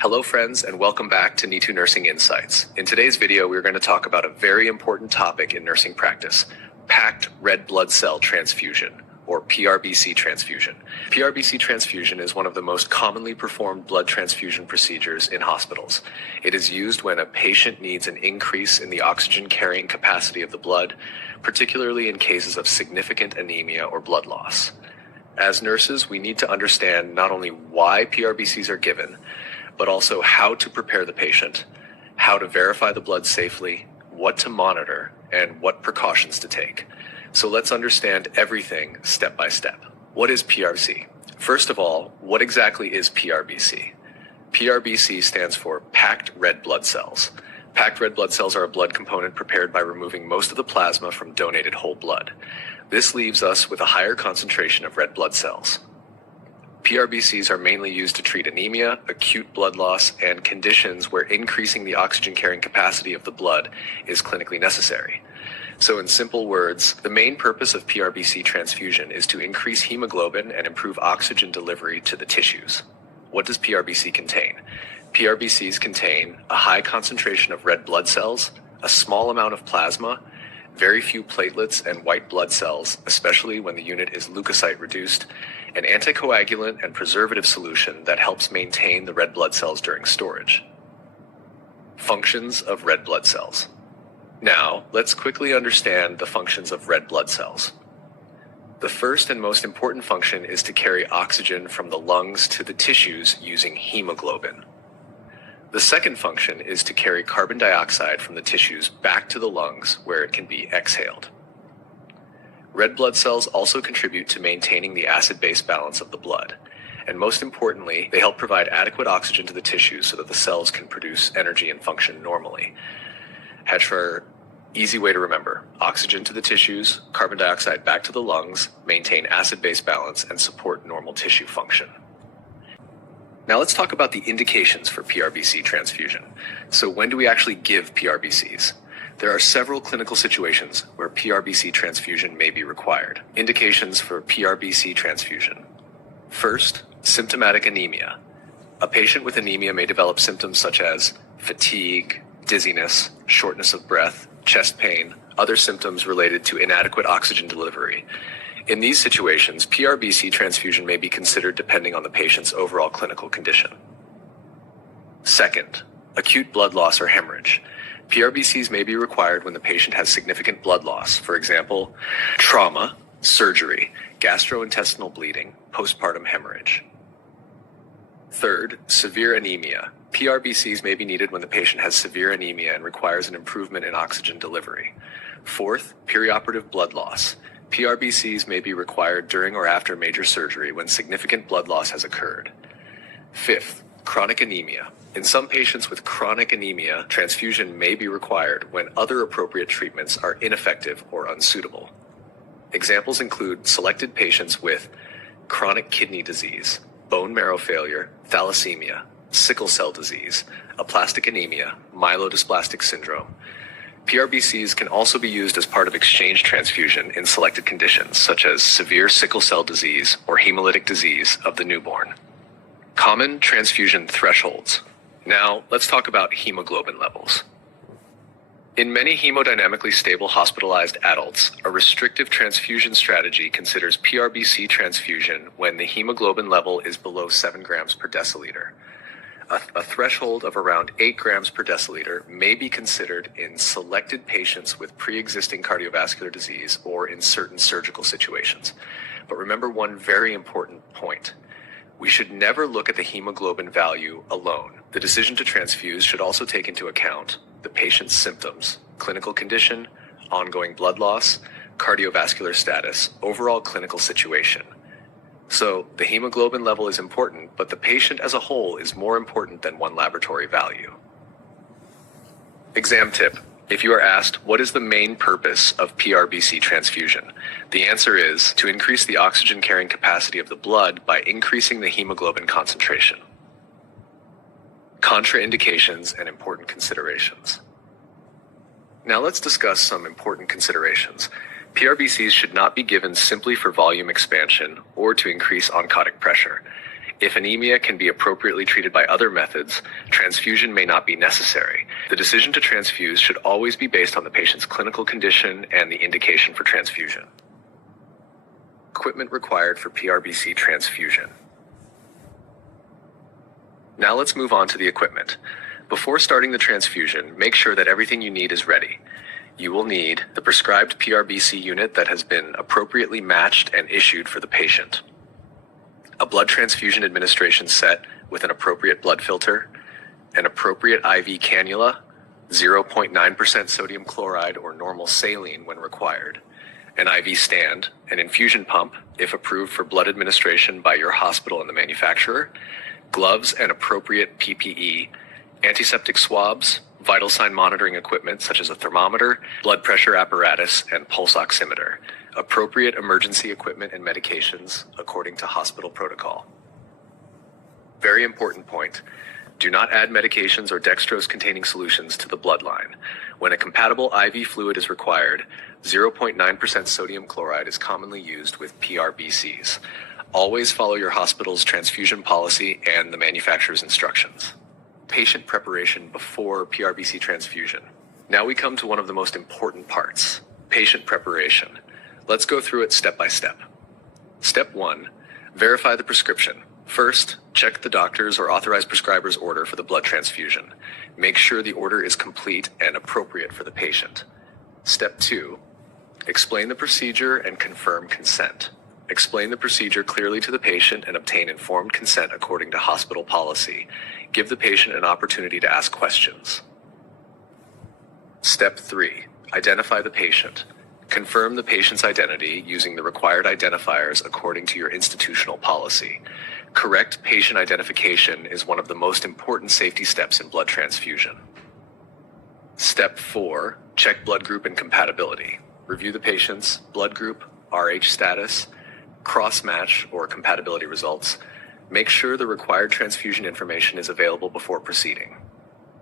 Hello friends, and welcome back to NITU Nursing Insights. In today's video, we're going to talk about a very important topic in nursing practice, packed red blood cell transfusion, or PRBC transfusion. PRBC transfusion is one of the most commonly performed blood transfusion procedures in hospitals. It is used when a patient needs an increase in the oxygen carrying capacity of the blood, particularly in cases of significant anemia or blood loss. As nurses, we need to understand not only why PRBCs are given, but also how to prepare the patient, how to verify the blood safely, what to monitor, and what precautions to take. So let's understand everything step by step. What is PRBC? First of all, what exactly is PRBC? PRBC stands for packed red blood cells. Packed red blood cells are a blood component prepared by removing most of the plasma from donated whole blood. This leaves us with a higher concentration of red blood cells. PRBCs are mainly used to treat anemia, acute blood loss, and conditions where increasing the oxygen carrying capacity of the blood is clinically necessary. So in simple words, the main purpose of PRBC transfusion is to increase hemoglobin and improve oxygen delivery to the tissues. What does PRBC contain? PRBCs contain a high concentration of red blood cells, a small amount of plasma, very few platelets and white blood cells, especially when the unit is leukocyte reduced, an anticoagulant and preservative solution that helps maintain the red blood cells during storage. Functions of red blood cells. Now, let's quickly understand the functions of red blood cells. The first and most important function is to carry oxygen from the lungs to the tissues using hemoglobin. The second function is to carry carbon dioxide from the tissues back to the lungs where it can be exhaled. Red blood cells also contribute to maintaining the acid-base balance of the blood. And most importantly, they help provide adequate oxygen to the tissues so that the cells can produce energy and function normally. HETFR, easy way to remember: oxygen to the tissues, carbon dioxide back to the lungs, maintain acid-base balance, and support normal tissue function. Now let's talk about the indications for PRBC transfusion. So when do we actually give PRBCs? There are several clinical situations where PRBC transfusion may be required. Indications for PRBC transfusion. First, symptomatic anemia. A patient with anemia may develop symptoms such as fatigue, dizziness, shortness of breath, chest pain, other symptoms related to inadequate oxygen delivery. In these situations, PRBC transfusion may be considered depending on the patient's overall clinical condition. Second, acute blood loss or hemorrhage. PRBCs may be required when the patient has significant blood loss, for example, trauma, surgery, gastrointestinal bleeding, postpartum hemorrhage. Third, severe anemia. PRBCs may be needed when the patient has severe anemia and requires an improvement in oxygen delivery. Fourth, perioperative blood loss. PRBCs may be required during or after major surgery when significant blood loss has occurred. Fifth, chronic anemia. In some patients with chronic anemia, transfusion may be required when other appropriate treatments are ineffective or unsuitable. Examples include selected patients with chronic kidney disease, bone marrow failure, thalassemia, sickle cell disease, aplastic anemia, myelodysplastic syndrome. PRBCs can also be used as part of exchange transfusion in selected conditions, such as severe sickle cell disease or hemolytic disease of the newborn. Common transfusion thresholds. Now, let's talk about hemoglobin levels. In many hemodynamically stable hospitalized adults, a restrictive transfusion strategy considers PRBC transfusion when the hemoglobin level is below 7 grams per deciliter. A threshold of around 8 grams per deciliter may be considered in selected patients with pre-existing cardiovascular disease or in certain surgical situations. But remember one very important point. We should never look at the hemoglobin value alone. The decision to transfuse should also take into account the patient's symptoms, clinical condition, ongoing blood loss, cardiovascular status, overall clinical situation. So the hemoglobin level is important, but the patient as a whole is more important than one laboratory value. Exam tip. If you are asked, what is the main purpose of PRBC transfusion? The answer is to increase the oxygen carrying capacity of the blood by increasing the hemoglobin concentration. Contraindications and important considerations. Now let's discuss some important considerations. PRBCs should not be given simply for volume expansion or to increase oncotic pressure. If anemia can be appropriately treated by other methods, transfusion may not be necessary. The decision to transfuse should always be based on the patient's clinical condition and the indication for transfusion. Equipment required for PRBC transfusion. Now let's move on to the equipment. Before starting the transfusion, make sure that everything you need is ready. You will need the prescribed PRBC unit that has been appropriately matched and issued for the patient, a blood transfusion administration set with an appropriate blood filter, an appropriate IV cannula, 0.9% sodium chloride or normal saline when required, an IV stand, an infusion pump, if approved for blood administration by your hospital and the manufacturer, gloves and appropriate PPE, antiseptic swabs, vital sign monitoring equipment such as a thermometer, blood pressure apparatus, and pulse oximeter, appropriate emergency equipment and medications according to hospital protocol. Very important point. Do not add medications or dextrose-containing solutions to the bloodline. When a compatible IV fluid is required, 0.9% sodium chloride is commonly used with PRBCs. Always follow your hospital's transfusion policy and the manufacturer's instructions. Patient preparation before PRBC transfusion. Now we come to one of the most important parts, patient preparation. Let's go through it step by step. Step 1, verify the prescription. First, check the doctor's or authorized prescriber's order for the blood transfusion. Make sure the order is complete and appropriate for the patient. Step 2, explain the procedure and confirm consent. Explain the procedure clearly to the patient and obtain informed consent according to hospital policy. Give the patient an opportunity to ask questions. Step 3, identify the patient. Confirm the patient's identity using the required identifiers according to your institutional policy. Correct patient identification is one of the most important safety steps in blood transfusion. Step 4, check blood group and compatibility. Review the patient's blood group, RH status, cross-match or compatibility results. Make sure the required transfusion information is available before proceeding.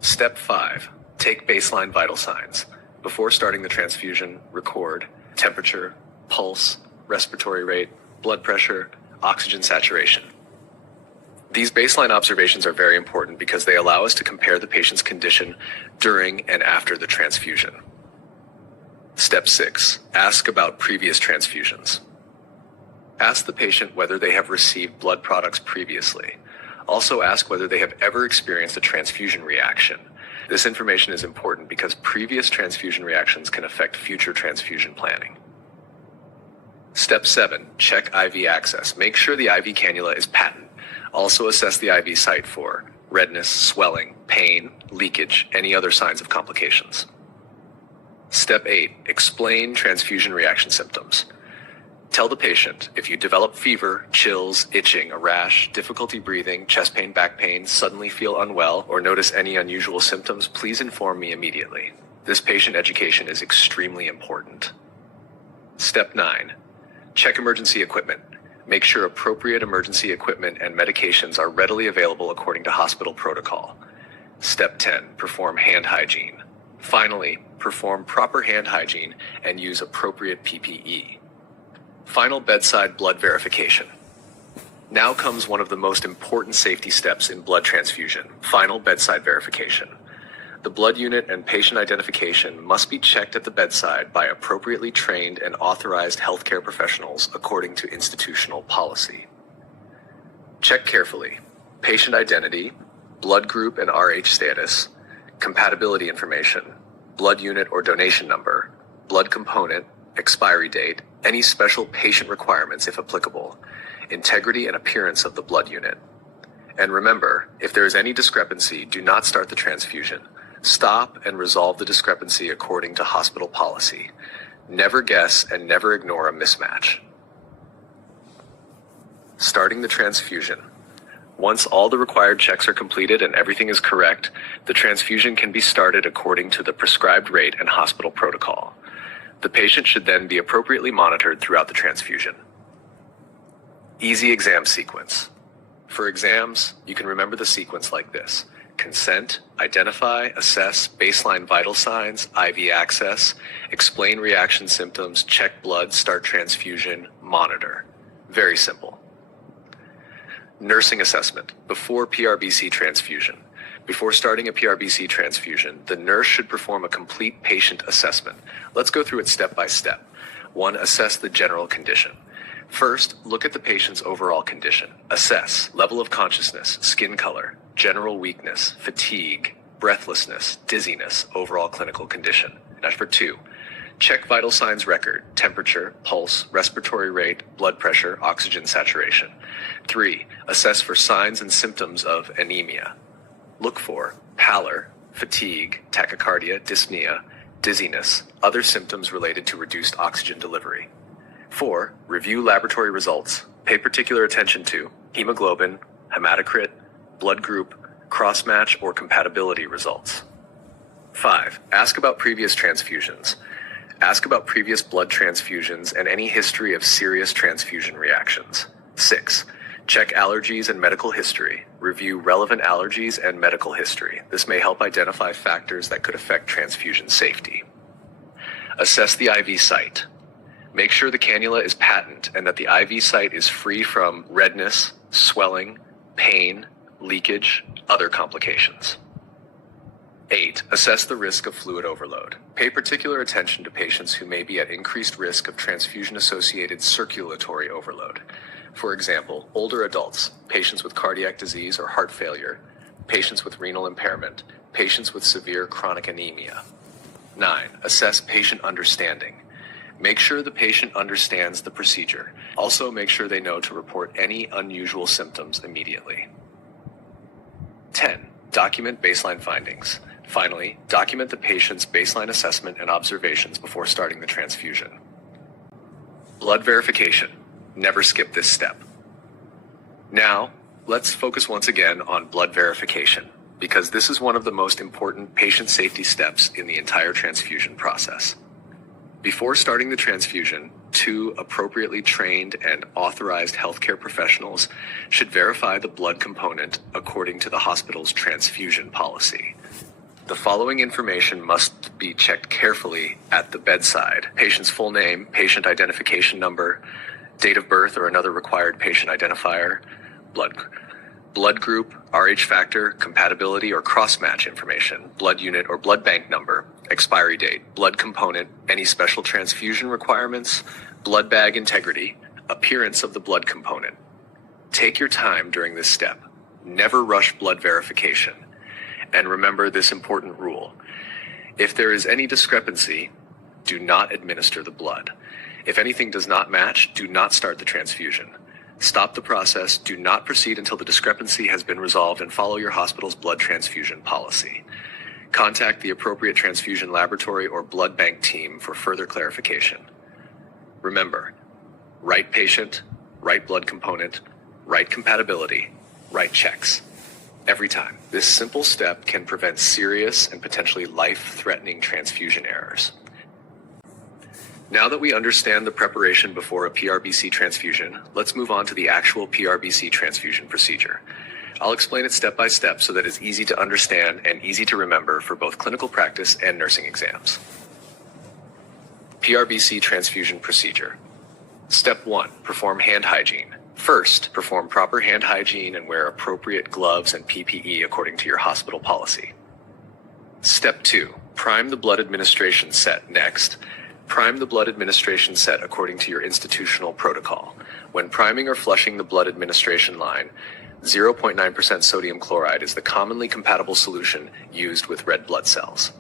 Step 5, take baseline vital signs. Before starting the transfusion, record temperature, pulse, respiratory rate, blood pressure, oxygen saturation. These baseline observations are very important because they allow us to compare the patient's condition during and after the transfusion. Step 6, ask about previous transfusions. Ask the patient whether they have received blood products previously. Also ask whether they have ever experienced a transfusion reaction. This information is important because previous transfusion reactions can affect future transfusion planning. Step 7, check IV access. Make sure the IV cannula is patent. Also assess the IV site for redness, swelling, pain, leakage, any other signs of complications. Step 8, explain transfusion reaction symptoms. Tell the patient if you develop fever, chills, itching, a rash, difficulty breathing, chest pain, back pain, suddenly feel unwell, or notice any unusual symptoms, please inform me immediately. This patient education is extremely important. Step 9, check emergency equipment. Make sure appropriate emergency equipment and medications are readily available according to hospital protocol. Step 10, perform hand hygiene. Finally, perform proper hand hygiene and use appropriate PPE. Final bedside blood verification. Now comes one of the most important safety steps in blood transfusion, final bedside verification. The blood unit and patient identification must be checked at the bedside by appropriately trained and authorized healthcare professionals according to institutional policy. Check carefully. Patient identity, blood group and RH status, compatibility information, blood unit or donation number, blood component, expiry date, any special patient requirements if applicable, integrity and appearance of the blood unit. And remember, if there is any discrepancy, do not start the transfusion. Stop and resolve the discrepancy according to hospital policy. Never guess and never ignore a mismatch. Starting the transfusion. Once all the required checks are completed and everything is correct, the transfusion can be started according to the prescribed rate and hospital protocol. The patient should then be appropriately monitored throughout the transfusion. Easy exam sequence. For exams, you can remember the sequence like this: consent, identify, assess, baseline vital signs, IV access, explain reaction symptoms, check blood, start transfusion, monitor. Very simple. Nursing assessment before PRBC transfusion. Before starting a PRBC transfusion, the nurse should perform a complete patient assessment. Let's go through it step by step. 1. Assess the general condition. First, look at the patient's overall condition. Assess level of consciousness, skin color, general weakness, fatigue, breathlessness, dizziness, overall clinical condition. Number 2. Check vital signs record, temperature, pulse, respiratory rate, blood pressure, oxygen saturation. 3. Assess for signs and symptoms of anemia. Look for pallor, fatigue, tachycardia, dyspnea, dizziness, other symptoms related to reduced oxygen delivery. 4. Review laboratory results. Pay particular attention to hemoglobin, hematocrit, blood group, cross-match or compatibility results. 5. Ask about previous transfusions. Ask about previous blood transfusions and any history of serious transfusion reactions. 6. Check allergies and medical history. Review relevant allergies and medical history. This may help identify factors that could affect transfusion safety. Assess the IV site. Make sure the cannula is patent and that the IV site is free from redness, swelling, pain, leakage, other complications. 8. Assess the risk of fluid overload. Pay particular attention to patients who may be at increased risk of transfusion-associated circulatory overload. For example, older adults, patients with cardiac disease or heart failure, patients with renal impairment, patients with severe chronic anemia. 9. Assess patient understanding. Make sure the patient understands the procedure. Also, make sure they know to report any unusual symptoms immediately. 10. Document baseline findings. Finally, document the patient's baseline assessment and observations before starting the transfusion. Blood verification. Never skip this step. Now, let's focus once again on blood verification, because this is one of the most important patient safety steps in the entire transfusion process. Before starting the transfusion, 2 appropriately trained and authorized healthcare professionals should verify the blood component according to the hospital's transfusion policy. The following information must be checked carefully at the bedside: patient's full name, patient identification number, date of birth or another required patient identifier, blood group, RH factor, compatibility or cross-match information, blood unit or blood bank number, expiry date, blood component, any special transfusion requirements, blood bag integrity, appearance of the blood component. Take your time during this step. Never rush blood verification. And remember this important rule: if there is any discrepancy, do not administer the blood. If anything does not match, do not start the transfusion. Stop the process, do not proceed until the discrepancy has been resolved, and follow your hospital's blood transfusion policy. Contact the appropriate transfusion laboratory or blood bank team for further clarification. Remember, right patient, right blood component, right compatibility, right checks. Every time. This simple step can prevent serious and potentially life-threatening transfusion errors. Now that we understand the preparation before a PRBC transfusion, let's move on to the actual PRBC transfusion procedure. I'll explain it step by step so that it's easy to understand and easy to remember for both clinical practice and nursing exams. PRBC transfusion procedure. Step 1. Perform hand hygiene. First, perform proper hand hygiene and wear appropriate gloves and PPE according to your hospital policy. Step 2. Prime the blood administration set. Next, prime the blood administration set according to your institutional protocol. When priming or flushing the blood administration line, 0.9% sodium chloride is the commonly compatible solution used with red blood cells.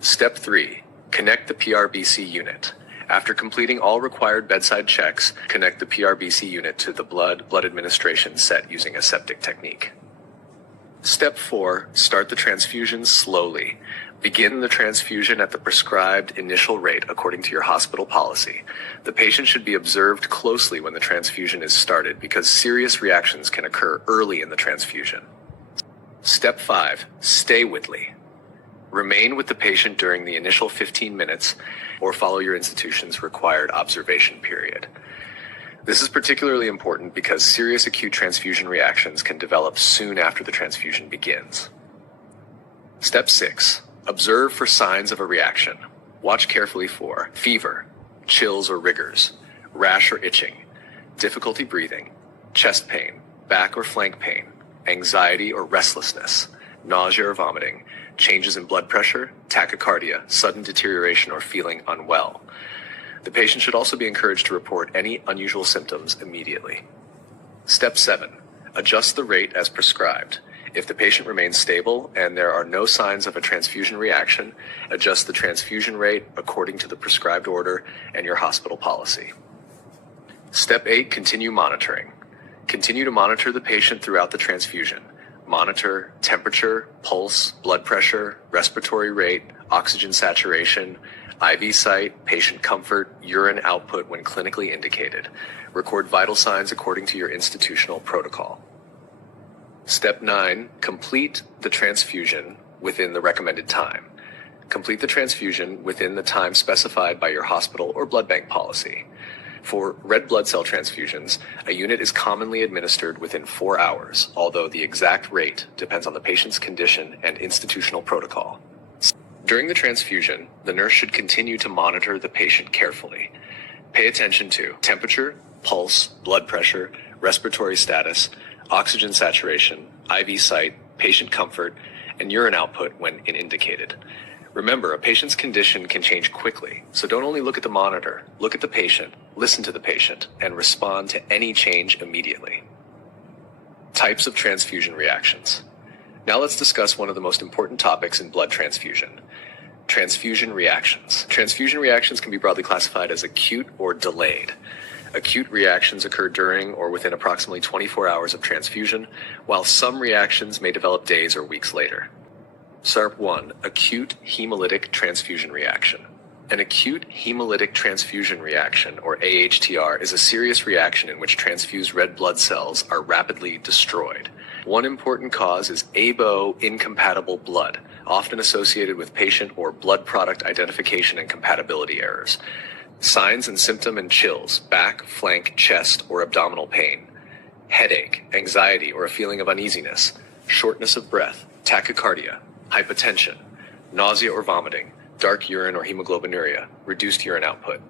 Step 3. Connect the PRBC unit. After completing all required bedside checks, connect the PRBC unit to the blood administration set using a septic technique. Step 4. Start the transfusion slowly. Begin the transfusion at the prescribed initial rate according to your hospital policy. The patient should be observed closely when the transfusion is started because serious reactions can occur early in the transfusion. Step 5. Stay widely. Remain with the patient during the initial 15 minutes or follow your institution's required observation period. This is particularly important because serious acute transfusion reactions can develop soon after the transfusion begins. Step 6. Observe for signs of a reaction. Watch carefully for fever, chills or rigors, rash or itching, difficulty breathing, chest pain, back or flank pain, anxiety or restlessness, nausea or vomiting, changes in blood pressure, tachycardia, sudden deterioration or feeling unwell. The patient should also be encouraged to report any unusual symptoms immediately. Step 7. Adjust the rate as prescribed. If the patient remains stable and there are no signs of a transfusion reaction, adjust the transfusion rate according to the prescribed order and your hospital policy. Step 8. Continue monitoring. Continue to monitor the patient throughout the transfusion. Monitor temperature, pulse, blood pressure, respiratory rate, oxygen saturation, IV site, patient comfort, urine output when clinically indicated. Record vital signs according to your institutional protocol. Step 9. Complete the transfusion within the recommended time. Complete the transfusion within the time specified by your hospital or blood bank policy. For red blood cell transfusions, a unit is commonly administered within 4 hours, although the exact rate depends on the patient's condition and institutional protocol. During the transfusion, the nurse should continue to monitor the patient carefully. Pay attention to temperature, pulse, blood pressure, respiratory status, oxygen saturation, IV site, patient comfort, and urine output when indicated. Remember, a patient's condition can change quickly, so don't only look at the monitor, look at the patient, listen to the patient, and respond to any change immediately. Types of transfusion reactions. Now let's discuss one of the most important topics in blood transfusion: transfusion reactions. Transfusion reactions can be broadly classified as acute or delayed. Acute reactions occur during or within approximately 24 hours of transfusion, while some reactions may develop days or weeks later. SARP 1. Acute hemolytic transfusion reaction. An acute hemolytic transfusion reaction, or AHTR, is a serious reaction in which transfused red blood cells are rapidly destroyed. One important cause is ABO-incompatible blood, often associated with patient or blood product identification and compatibility errors. Signs and symptom and chills, back, flank, chest, or abdominal pain, headache, anxiety or a feeling of uneasiness, shortness of breath, tachycardia, hypotension, nausea or vomiting, dark urine or hemoglobinuria, reduced urine output.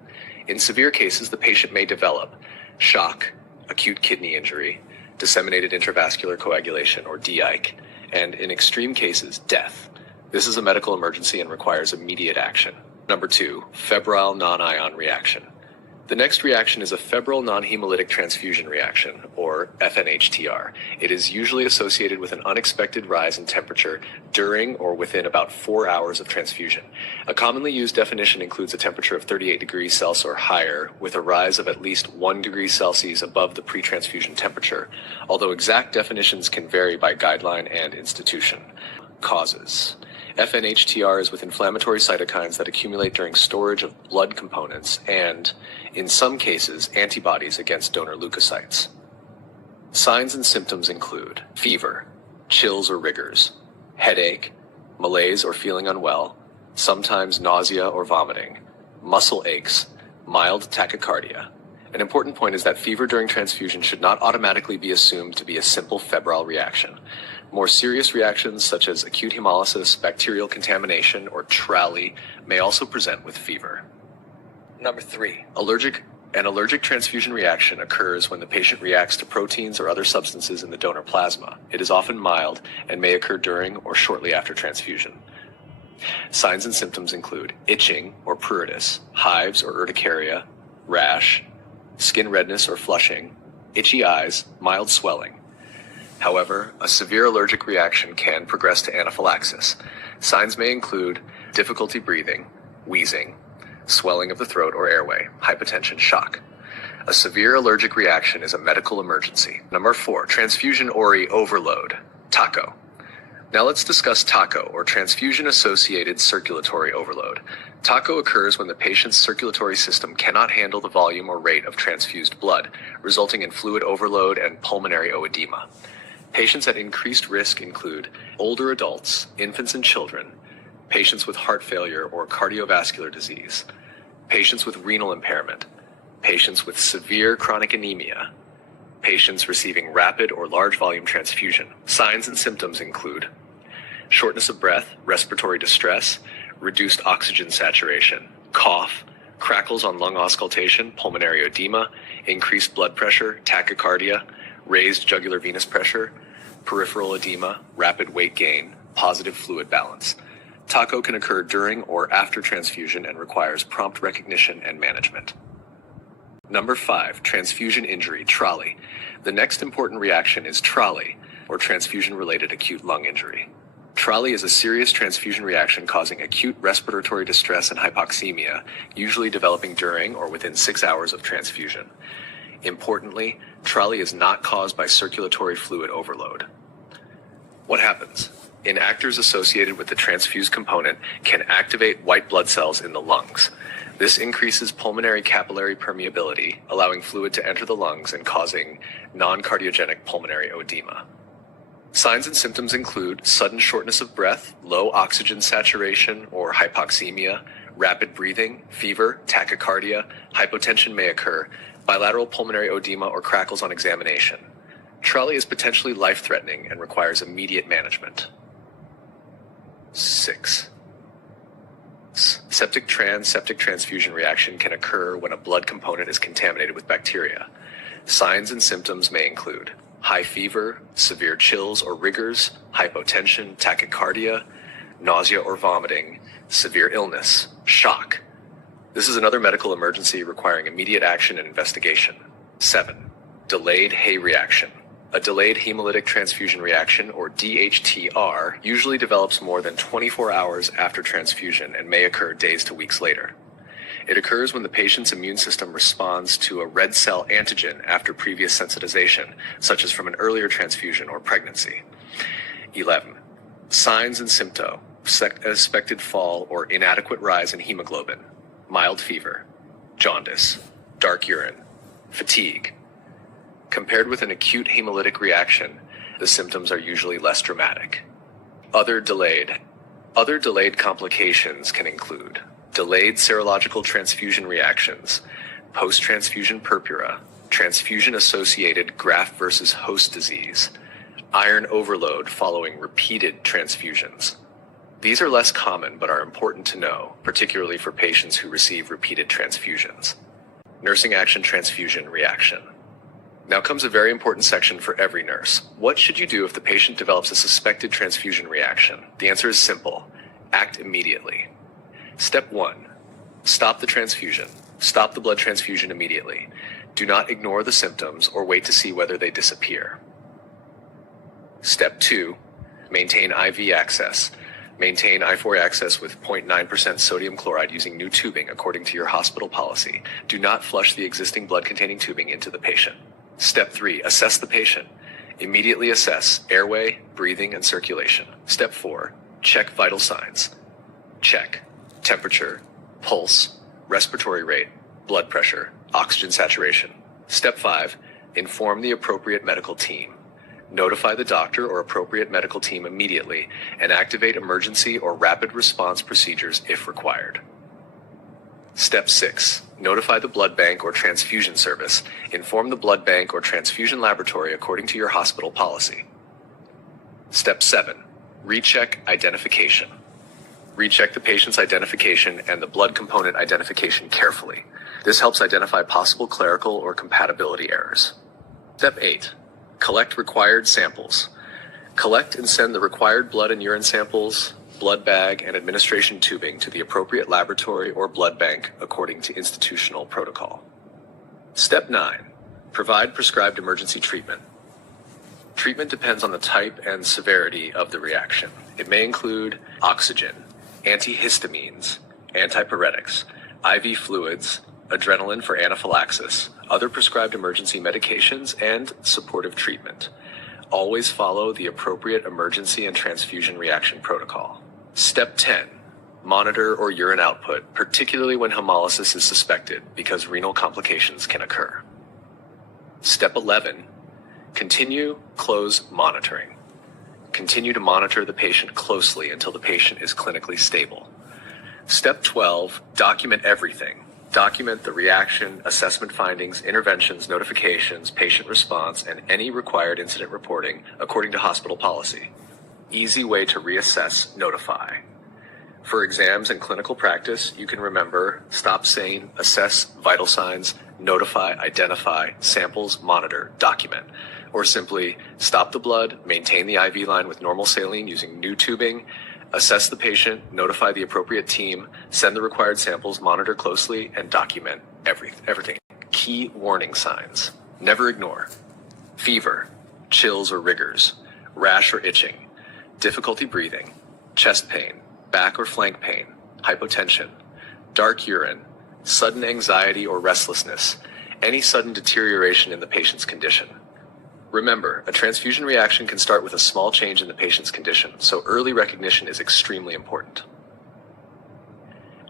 In severe cases, the patient may develop shock, acute kidney injury, disseminated intravascular coagulation or DIC, and in extreme cases, death. This is a medical emergency and requires immediate action. Number 2, febrile non-ion reaction. The next reaction is a febrile non-hemolytic transfusion reaction, or FNHTR. It is usually associated with an unexpected rise in temperature during or within about 4 hours of transfusion. A commonly used definition includes a temperature of 38 degrees Celsius or higher, with a rise of at least 1 degree Celsius above the pre-transfusion temperature, although exact definitions can vary by guideline and institution. Causes. FNHTR is with inflammatory cytokines that accumulate during storage of blood components and, in some cases, antibodies against donor leukocytes. Signs and symptoms include fever, chills or rigors, headache, malaise or feeling unwell, sometimes nausea or vomiting, muscle aches, mild tachycardia. An important point is that fever during transfusion should not automatically be assumed to be a simple febrile reaction. More serious reactions such as acute hemolysis, bacterial contamination, or TRALI may also present with fever. Number 3. An allergic transfusion reaction occurs when the patient reacts to proteins or other substances in the donor plasma. It is often mild and may occur during or shortly after transfusion. Signs and symptoms include itching or pruritus, hives or urticaria, rash, skin redness or flushing, itchy eyes, mild swelling. However, a severe allergic reaction can progress to anaphylaxis. Signs may include difficulty breathing, wheezing, swelling of the throat or airway, hypotension, shock. A severe allergic reaction is a medical emergency. Number 4, transfusion ORI overload, TACO. Now let's discuss TACO, or transfusion-associated circulatory overload. TACO occurs when the patient's circulatory system cannot handle the volume or rate of transfused blood, resulting in fluid overload and pulmonary oedema. Patients at increased risk include older adults, infants and children, patients with heart failure or cardiovascular disease, patients with renal impairment, patients with severe chronic anemia, patients receiving rapid or large volume transfusion. Signs and symptoms include shortness of breath, respiratory distress, reduced oxygen saturation, cough, crackles on lung auscultation, pulmonary edema, increased blood pressure, tachycardia, raised jugular venous pressure, peripheral edema, rapid weight gain, positive fluid balance. TACO can occur during or after transfusion and requires prompt recognition and management. Number 5, transfusion injury, TRALI. The next important reaction is TRALI, or transfusion-related acute lung injury. TRALI is a serious transfusion reaction causing acute respiratory distress and hypoxemia, usually developing during or within 6 hours of transfusion. Importantly, TRALI is not caused by circulatory fluid overload. What happens? Inactors associated with the transfused component can activate white blood cells in the lungs. This increases pulmonary capillary permeability, allowing fluid to enter the lungs and causing non-cardiogenic pulmonary edema. Signs and symptoms include sudden shortness of breath, low oxygen saturation or hypoxemia, rapid breathing, fever, tachycardia, hypotension may occur, bilateral pulmonary edema or crackles on examination. TRALI is potentially life-threatening and requires immediate management. 6. Septic transfusion reaction can occur when a blood component is contaminated with bacteria. Signs and symptoms may include high fever, severe chills or rigors, hypotension, tachycardia, nausea or vomiting, severe illness, shock. This is another medical emergency requiring immediate action and investigation. 7. Delayed Hay reaction. A delayed hemolytic transfusion reaction, or DHTR, usually develops more than 24 hours after transfusion and may occur days to weeks later. It occurs when the patient's immune system responds to a red cell antigen after previous sensitization, such as from an earlier transfusion or pregnancy. 11. Signs and symptoms: expected fall or inadequate rise in hemoglobin, mild fever, jaundice, dark urine, fatigue. Compared with an acute hemolytic reaction, the symptoms are usually less dramatic. Other delayed complications can include delayed serological transfusion reactions, post-transfusion purpura, transfusion-associated graft versus host disease, iron overload following repeated transfusions. These are less common but are important to know, particularly for patients who receive repeated transfusions. Nursing action transfusion reaction. Now comes a very important section for every nurse. What should you do if the patient develops a suspected transfusion reaction? The answer is simple. Act immediately. Step 1. Stop the transfusion. Stop the blood transfusion immediately. Do not ignore the symptoms or wait to see whether they disappear. Step 2. Maintain IV access. Maintain I4 access with 0.9% sodium chloride using new tubing according to your hospital policy. Do not flush the existing blood-containing tubing into the patient. Step 3. Assess the patient. Immediately assess airway, breathing, and circulation. Step 4. Check vital signs. Check temperature, pulse, respiratory rate, blood pressure, oxygen saturation. Step 5. Inform the appropriate medical team. Notify the doctor or appropriate medical team immediately and activate emergency or rapid response procedures if required. Step 6. Notify the blood bank or transfusion service. Inform the blood bank or transfusion laboratory according to your hospital policy. Step 7. Recheck identification. Recheck the patient's identification and the blood component identification carefully. This helps identify possible clerical or compatibility errors. Step 8. Collect required samples. Collect and send the required blood and urine samples, blood bag, and administration tubing to the appropriate laboratory or blood bank according to institutional protocol. Step 9. Provide prescribed emergency treatment. Treatment depends on the type and severity of the reaction. It may include oxygen, antihistamines, antipyretics, IV fluids, adrenaline for anaphylaxis, other prescribed emergency medications, and supportive treatment. Always follow the appropriate emergency and transfusion reaction protocol. Step 10. Monitor or urine output, particularly when hemolysis is suspected, because renal complications can occur. Step 11. Continue close monitoring. Continue to monitor the patient closely until the patient is clinically stable. Step 12. Document everything. Document the reaction, assessment findings, interventions, notifications, patient response, and any required incident reporting according to hospital policy. Easy way to reassess, notify. For exams and clinical practice, you can remember stop saying, assess, vital signs, notify, identify, samples, monitor, document. Or simply stop the blood, maintain the IV line with normal saline using new tubing, assess the patient, notify the appropriate team, send the required samples, monitor closely, and document everything. Key warning signs. Never ignore. Fever, chills or rigors, rash or itching, difficulty breathing, chest pain, back or flank pain, hypotension, dark urine, sudden anxiety or restlessness, any sudden deterioration in the patient's condition. Remember, a transfusion reaction can start with a small change in the patient's condition, so early recognition is extremely important.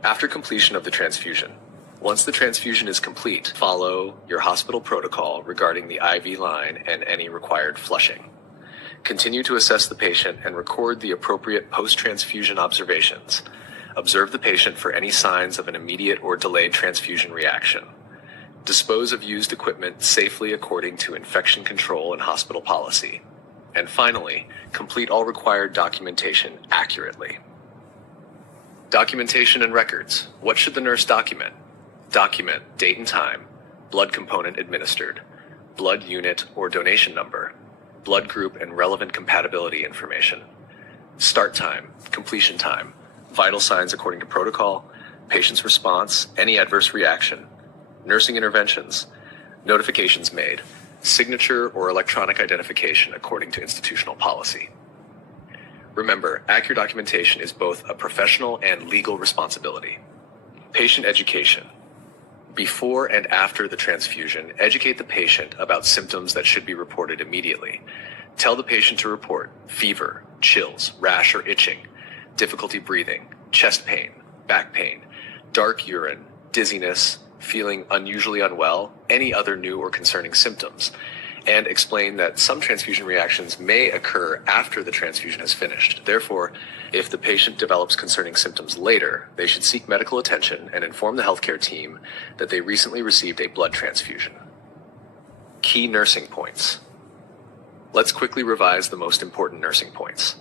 After completion of the transfusion, once the transfusion is complete, follow your hospital protocol regarding the IV line and any required flushing. Continue to assess the patient and record the appropriate post-transfusion observations. Observe the patient for any signs of an immediate or delayed transfusion reaction. Dispose of used equipment safely according to infection control and hospital policy. And finally, complete all required documentation accurately. Documentation and records. What should the nurse document? Document date and time, blood component administered, blood unit or donation number, blood group and relevant compatibility information, start time, completion time, vital signs according to protocol, patient's response, any adverse reaction, nursing interventions, notifications made, signature or electronic identification according to institutional policy. Remember, accurate documentation is both a professional and legal responsibility. Patient education. Before and after the transfusion, educate the patient about symptoms that should be reported immediately. Tell the patient to report fever, chills, rash or itching, difficulty breathing, chest pain, back pain, dark urine, dizziness, feeling unusually unwell, any other new or concerning symptoms, and explain that some transfusion reactions may occur after the transfusion has finished. Therefore, if the patient develops concerning symptoms later, they should seek medical attention and inform the healthcare team that they recently received a blood transfusion. Key nursing points. Let's quickly revise the most important nursing points.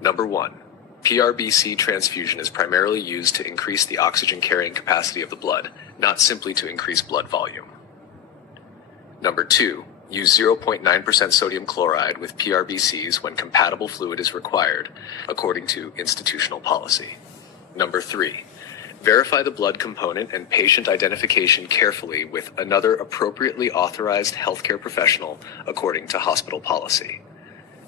Number 1. PRBC transfusion is primarily used to increase the oxygen carrying capacity of the blood, not simply to increase blood volume. Number 2. Use 0.9% sodium chloride with PRBCs when compatible fluid is required, according to institutional policy. Number 3. Verify the blood component and patient identification carefully with another appropriately authorized healthcare professional according to hospital policy.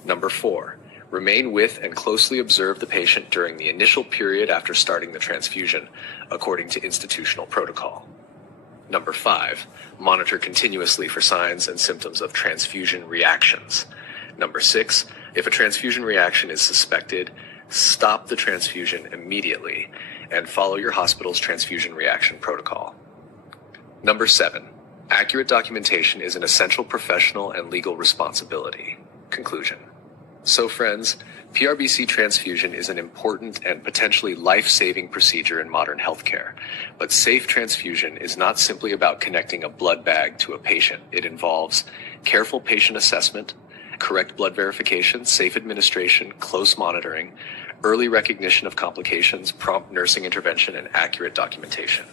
Number 4. Remain with and closely observe the patient during the initial period after starting the transfusion, according to institutional protocol. Number 5. Monitor continuously for signs and symptoms of transfusion reactions. Number 6. If a transfusion reaction is suspected, stop the transfusion immediately and follow your hospital's transfusion reaction protocol. Number 7. Accurate documentation is an essential professional and legal responsibility. Conclusion. So friends, PRBC transfusion is an important and potentially life-saving procedure in modern healthcare. But safe transfusion is not simply about connecting a blood bag to a patient. It involves careful patient assessment, correct blood verification, safe administration, close monitoring, early recognition of complications, prompt nursing intervention, and accurate documentation.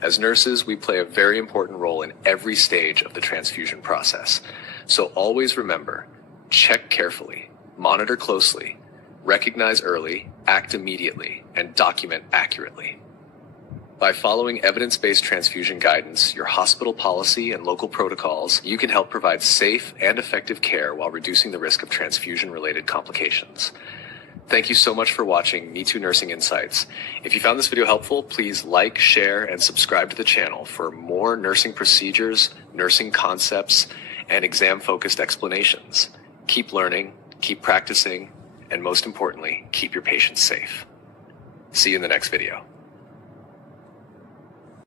As nurses, we play a very important role in every stage of the transfusion process. So always remember, check carefully, monitor closely, recognize early, act immediately, and document accurately. By following evidence-based transfusion guidance, your hospital policy, and local protocols, you can help provide safe and effective care while reducing the risk of transfusion-related complications. Thank you so much for watching Me2 Nursing Insights. If you found this video helpful, please like, share, and subscribe to the channel for more nursing procedures, nursing concepts, and exam-focused explanations. Keep learning, keep practicing, and most importantly, keep your patients safe. See you in the next video.